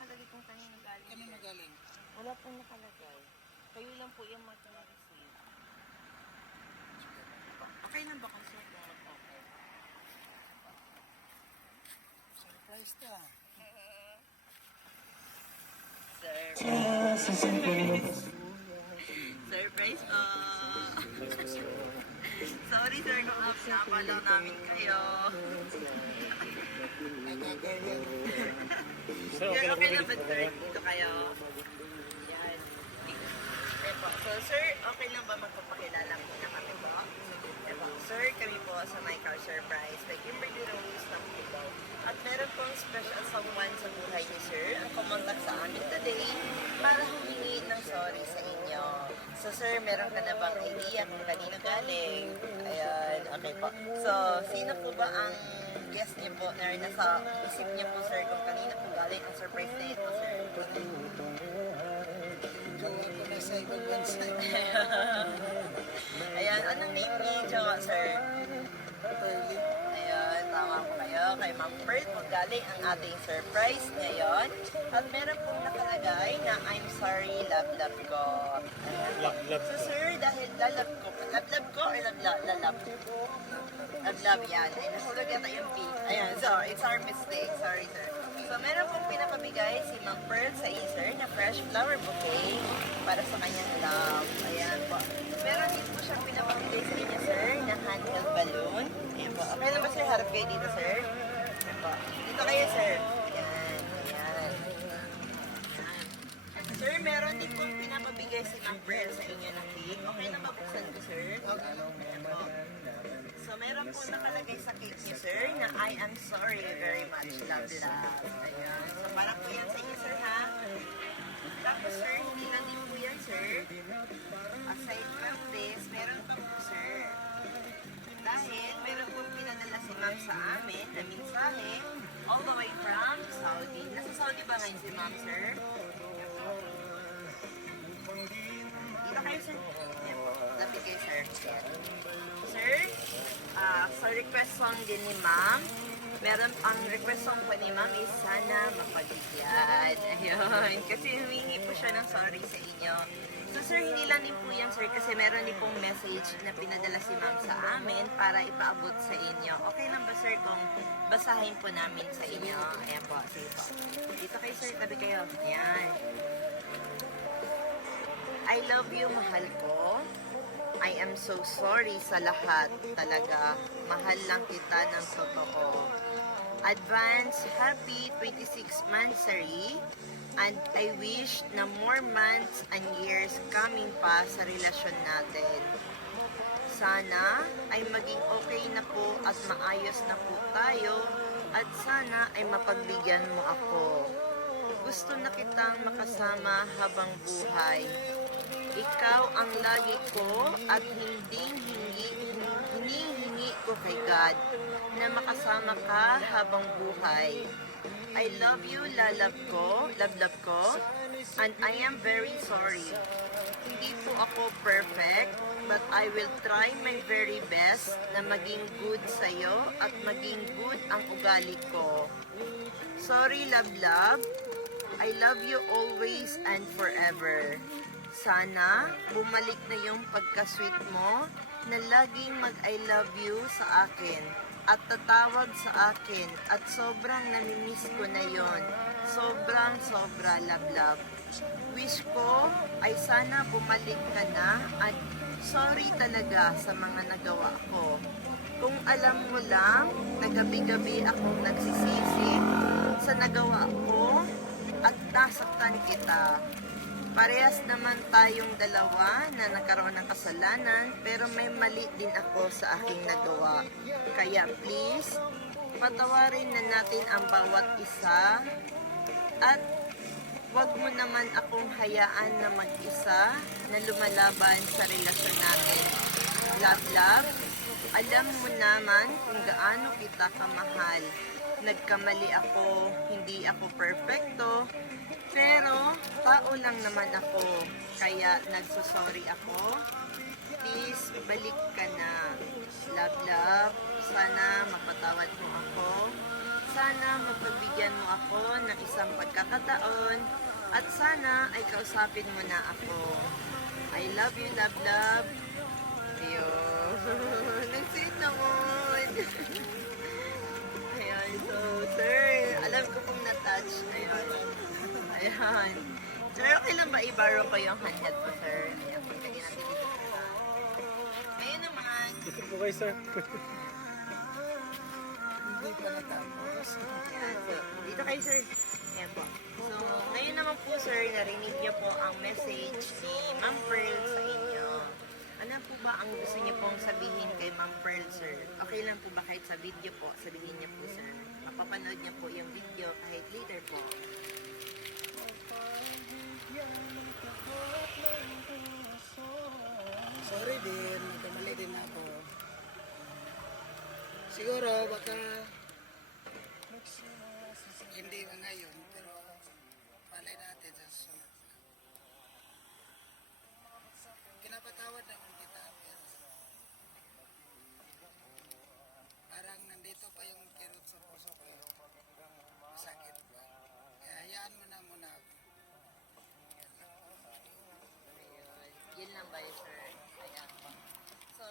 nakalagay kung kanino galing. Kanino galing? Wala pong nakalagay. Kayo lang po yung mag-receive. Okay lang ba kung sir kung mag-okay? Surprise ka. Surprise po! Sorry sir kung napalo namin kayo. Sir, okay lang ba sir? Dito kayo. Yan. Epo. So sir, okay lang ba magpapakilala muna kami po? Epo. Sir, kami po sa My Car Surprise by Kimberly Rose ng Pugaw. At meron pong special someone sa buhay ni sir ang kumontak sa amin today para humingi ng sorry sa inyo. So sir, meron ka na bang idea kung kanino galing? Ayan, okay po. So, sino po ba ang guest niyo po na nasa isip niyo po sir kung kanino po galing ang surprise na ito sir? Joey ko na sa ibang bansa. Ayan, anong name ni Jowa sir? Pearly. Ayan, tama po kayo. Kay Ma'am Pearl po galing ang ating surprise ngayon. At meron pong nakalagay na I'm sorry, love ko. Ayan. So sir, dahil lalab ko or lalab? Love yan. Ay, nahulog yata yung P. Ayan, so it's our mistake. Sorry sir. So meron pong pinapabigay si Ma'am Pearl sa sir na fresh flower bouquet para sa kanyang love. Ayan po. Meron din po siyang pinapabigay sa inyo sir na handheld balloon. Ayan po. Okay na ba sir? Harap kayo dito sir. Ayan po. Dito kayo sir. Ayan. Ayan. Sir, meron din pong pinapabigay si Ma'am Pearl sa inyo na cake. Okay na mabuksan ko sir? Ayan po. So, meron po nakalagay sa cake niyo, sir, na I am sorry very much, love. Ayan. So, para po yan sa inyo, sir, ha? Tapos, sir, hindi lang din po yan, sir. Aside from this, meron pa po, sir. Dahil, meron po pinadala si ma'am sa amin na mensahe all the way from Saudi. Nasa Saudi ba ngayon si ma'am, sir? Dito kayo, sir. Ayan po. Lapit kayo, sir. Ayan. Sir, sa request song din ni ma'am, meron ang request song po ni ma'am is sana mapagbigyan. Ayun, kasi humingi po siya ng sorry sa inyo. So sir, hindi lang din po yan sir, kasi meron din pong message na pinadala si ma'am sa amin para ipaabot sa inyo. Okay lang ba sir kung basahin po namin sa inyo? Ayan po, sige po. Dito kayo sir, tabi kayo. Ayan. I love you, mahal ko. I am so sorry sa lahat talaga. Mahal lang kita ng totoo. Advance happy 26th monthsary and I wish na more months and years coming pa sa relasyon natin. Sana ay maging okay na po at maayos na po tayo at sana ay mapagbigyan mo ako. Gusto na kitang makasama habang buhay. Ikaw ang lagi ko at hinihingi ko kay God na makasama ka habang buhay. I love you, love ko, and I am very sorry. Hindi po ako perfect, but I will try my very best na maging good sa'yo at maging good ang ugali ko. Sorry, love. I love you always and forever. Sana bumalik na yung pagka-sweet mo na laging mag-I love you sa akin at tatawag sa akin at sobrang namimiss ko na yon. Sobra, love. Wish ko ay sana bumalik ka na at sorry talaga sa mga nagawa ko. Kung alam mo lang, na gabi-gabi akong nagsisisi sa nagawa ko at nasaktan kita. Parehas naman tayong dalawa na nagkaroon ng kasalanan pero may mali din ako sa aking nagawa. Kaya please, patawarin na natin ang bawat isa at wag mo naman akong hayaan na mag-isa na lumalaban sa relasyon natin. Love, alam mo naman kung gaano kita kamahal. Nagkamali ako, hindi ako perfecto, pero tao lang naman ako, kaya nagsusorry ako. Please, balik ka na. Love, sana mapatawad mo ako Sana mapagbigyan mo ako ng isang pagkakataon at sana ay kausapin mo na ako. I love you, love, love. Ayun. Nag-sweet naman. Ayan, so sir, alam ko pong na-touch. Ayan. Ayan. Sir, okay lang ba i-borrow ko yung handheld ko, sir? Ayan, pagkagin natin dito. Ngayon naman, Dito po kayo, sir. Hindi pa natapos. ayan, so, dito kayo, sir. Ayan po. So, ngayon naman po, sir, narinig niyo po ang message ni Ma'am Pearl sa inyo. Ano po ba ang gusto niyo pong sabihin kay Ma'am Pearl, sir? Okay lang po ba kahit sa video po? Sabihin niyo po, sir. Mapapanood niya po yung video kahit later po. Sorry din, nagkamali din ako. Siguro baka hindi ba ngayon, pero palay natin sa susunod. Pinapatawad naman kita, pero parang nandito pa yung kirot sa puso ko. Masakit ba? Kaya hayaan mo na muna ako. Ayun. Yun lang ba yun, sir? Ayan po. So,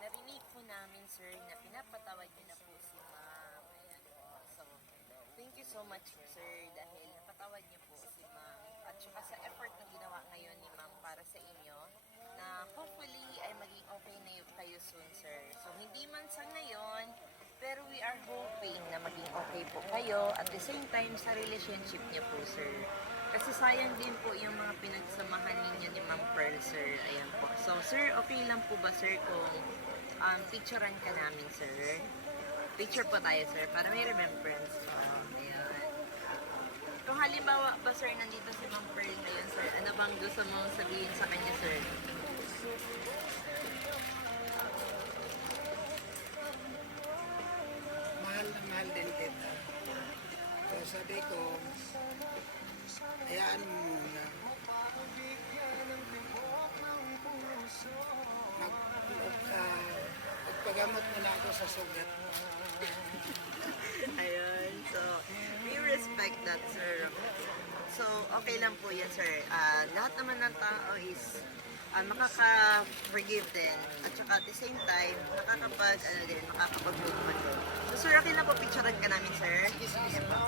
narinig po namin, sir, na pinapatawad niyo na po si Ma'am. Ayan po. So, thank you so much, sir, dahil napatawad niyo po si Ma'am. At saka sa effort na ginawa ngayon ni Ma'am para sa inyo, na hopefully ay maging okay na kayo soon, sir. So, hindi man sa ngayon, pero we are hoping na maging okay po kayo at the same time sa relationship niyo po, sir. Kasi sayang din po yung mga pinagsamahan ninyo ni Ma'am Pearl, sir. Ayan po. So, sir, okay lang po ba, sir, kung picturean ka namin, sir? Picture po tayo, sir, para may remembrance. So, ayan. Kung halimbawa ba, sir, nandito si Ma'am Pearl ngayon, sir, ano bang gusto mong sabihin sa kanya, sir? Mahal na mahal din kita. So sabi ko, hayaan mo muna. Magpagamot mo na ako sa sugat mo. Ayun. So, we respect that, sir. So, okay lang po yan, sir. Lahat naman ng tao is makaka-forgive din. At saka at the same time, makakapag-move on din. So, sir, okay lang po picturean ka namin, sir. Ayan po.